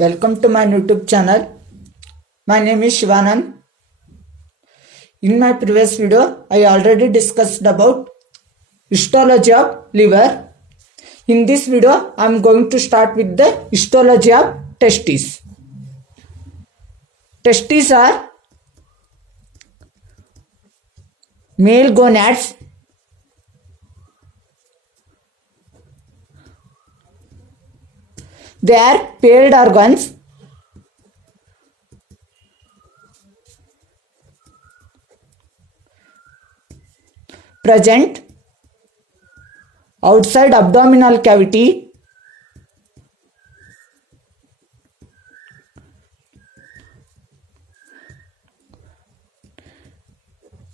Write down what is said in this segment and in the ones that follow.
Welcome to my YouTube channel. My name is Shivanand. In my previous video, I already discussed about histology of liver. In this video, I am going to start with the histology of testes. Testes are male gonads. They are paired organs. Present outside abdominal cavity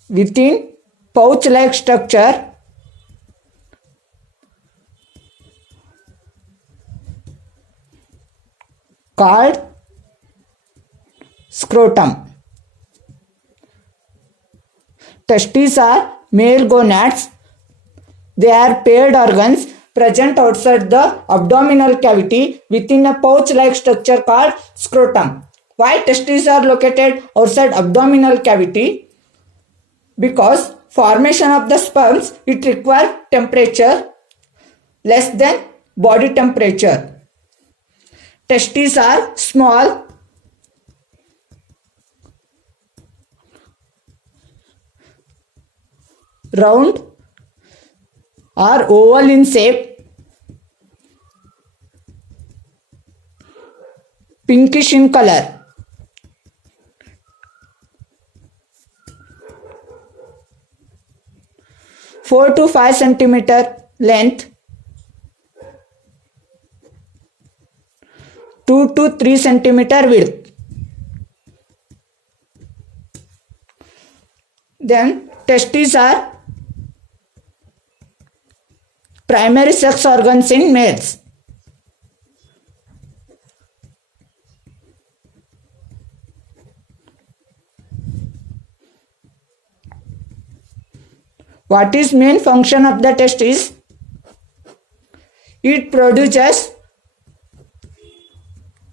within pouch-like structure called scrotum. Testes are male gonads. They are paired organs present outside the abdominal cavity within a pouch-like structure called scrotum. Why testes are located outside abdominal cavity? Because formation of the sperms, it requires temperature less than body temperature. Testes are small, round or oval in shape, pinkish in color. Four to 5 centimeter length, 2 to 3 centimeter width. Then testes are primary sex organs in males. What is main function of the testis? It produces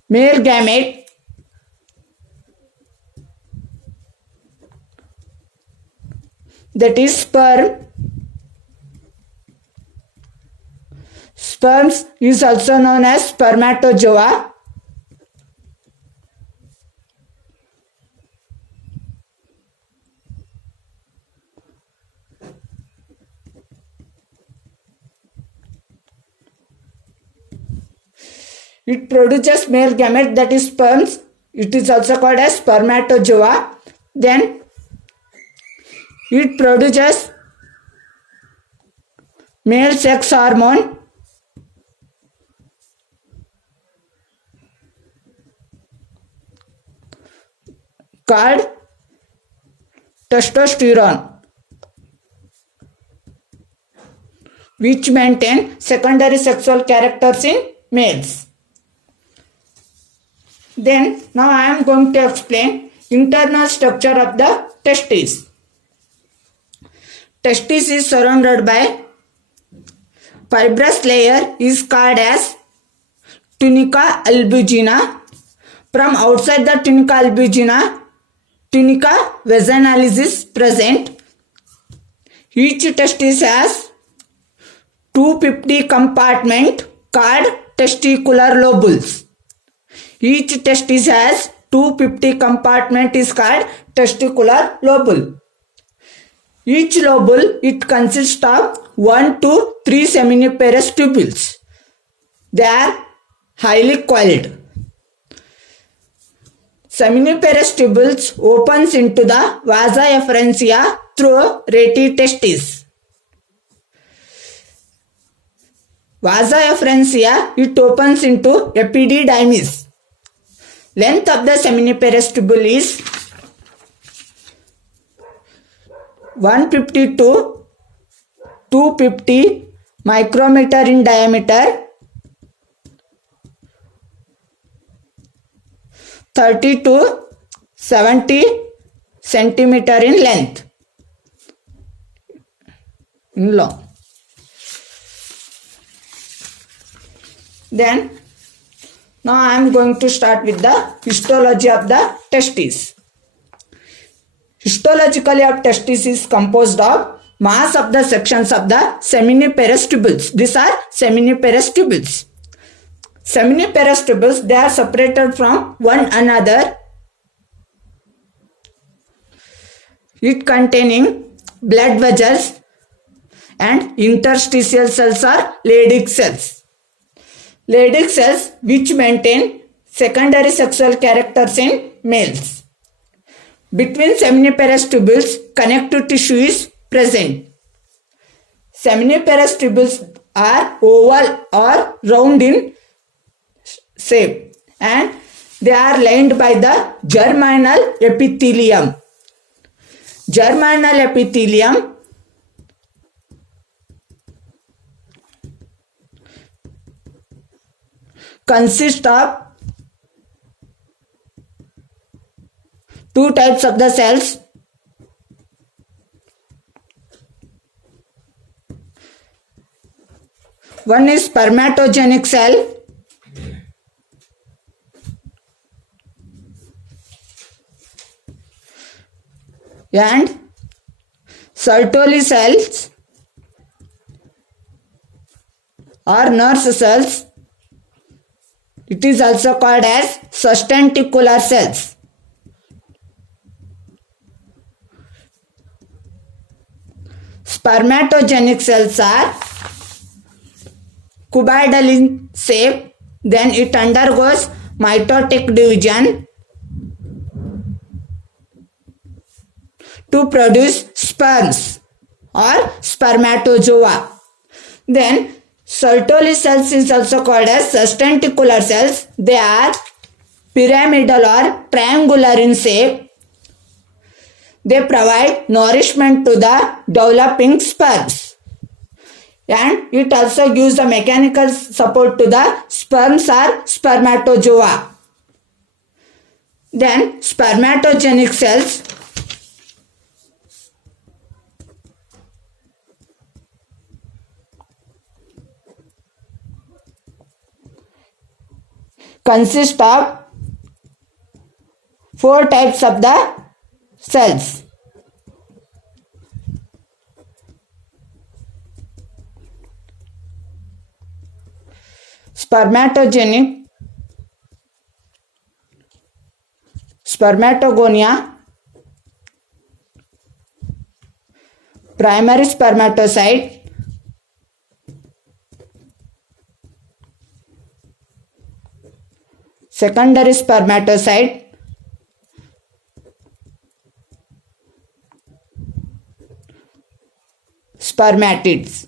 male gamete that is sperm. Sperms is also known as spermatozoa. It produces male gamete that is sperms. It is also called as spermatozoa. Then it produces male sex hormone called testosterone, which maintain secondary sexual characters in males. Then now I am going to explain internal structure of the testes. Testis is surrounded by fibrous layer is called as tunica albuginea. From outside the tunica albuginea, tunica vaginalis is present. Each testis has 250 compartment called testicular lobules. Each testis has 250 compartment is called testicular lobule. Each lobule, it consists of 1 to 3 seminiferous tubules. They are highly coiled. Seminiferous tubules opens into the vasa efferentia through rete testis. Vasa efferentia, it opens into epididymis. Length of the seminiferous tubule is 150 to 250 micrometer in diameter, 30 to 70 centimeter in length, in long. Then Now I am going to start with the histology of the testes. Histologically of testis is composed of mass of the sections of the seminiparous tubules. These are seminiparous tubules. Seminiparous tubules, they are separated from one another. It containing blood vessels and interstitial cells or Leydig cells. Leydig cells which maintain secondary sexual characters in males. Between seminiparous tubules, connective tissue is present. Seminiparous tubules are oval or round in shape and they are lined by the germinal epithelium. Germinal epithelium consists of two types of the cells. One is spermatogenic cell and Sertoli cells or nurse cells. It is also called as sustentacular cells. Spermatogenic cells are cuboidal in shape, then it undergoes mitotic division to produce sperms or spermatozoa. Then Sertoli cells is also called as sustentacular cells. They are pyramidal or triangular in shape. They provide nourishment to the developing sperms. And it also gives the mechanical support to the sperms or spermatozoa. Then spermatogenic cells consist of four types of the cells. Spermatogenic, spermatogonia, primary spermatocyte, secondary spermatocyte, spermatids.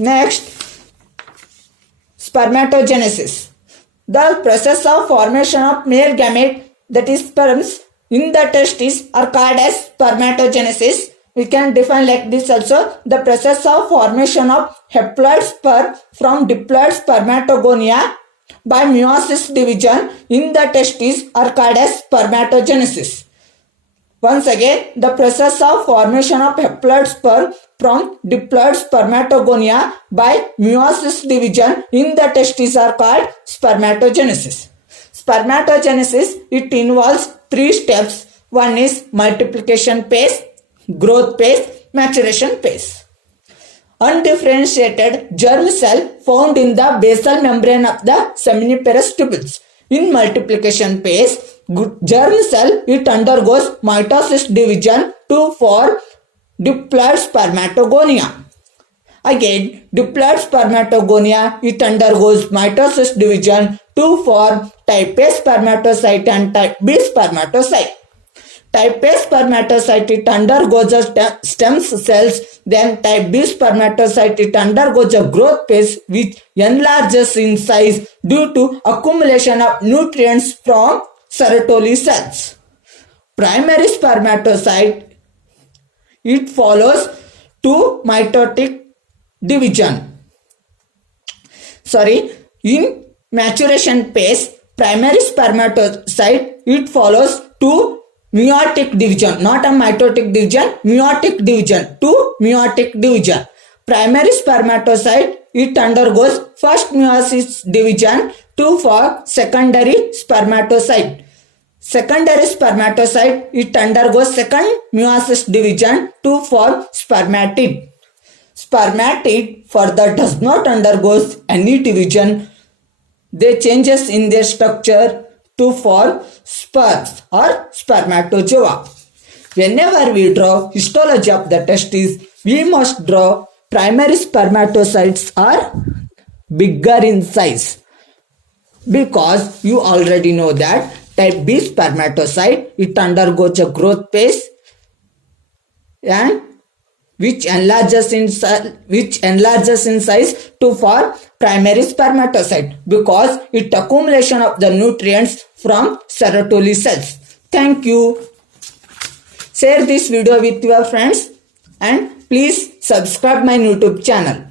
Next, spermatogenesis. The process of formation of male gamete, that is sperms, in the testes are called as spermatogenesis. We can define like this also. The process of formation of haploid sperm from diploid spermatogonia by meiosis division in the testes are called as spermatogenesis. Once again, the process of formation of haploid sperm from diploid spermatogonia by meiosis division in the testes are called spermatogenesis. Spermatogenesis, it involves three steps. One is multiplication phase, growth phase, maturation phase. Undifferentiated germ cell found in the basal membrane of the seminiparous tubules. In multiplication phase, germ cell, it undergoes mitosis division to form diploid spermatogonia. Again, diploid spermatogonia, it undergoes mitosis division to form type A spermatocyte and type B spermatocyte. Type A spermatocyte, it undergoes a stem cells, then type B spermatocyte, it undergoes a growth phase which enlarges in size due to accumulation of nutrients from Sertoli cells. Primary spermatocyte, it follows to mitotic division. In maturation phase, primary spermatocyte, it follows to meiotic division, not a mitotic division, meiotic division, to meiotic division. primary spermatocyte, it undergoes first meiosis division to form secondary spermatocyte. Secondary spermatocyte, it undergoes second meiosis division to form spermatid. Spermatid further does not undergo any division. They changes in their structure to form sperms or spermatozoa. Whenever we draw histology of the testes, we must draw primary spermatocytes are bigger in size, because you already know that type B spermatocyte, it undergoes a growth phase and which enlarges in size to form primary spermatocyte, because it accumulation of the nutrients from Sertoli cells. Thank you. Share this video with your friends and please subscribe my YouTube channel.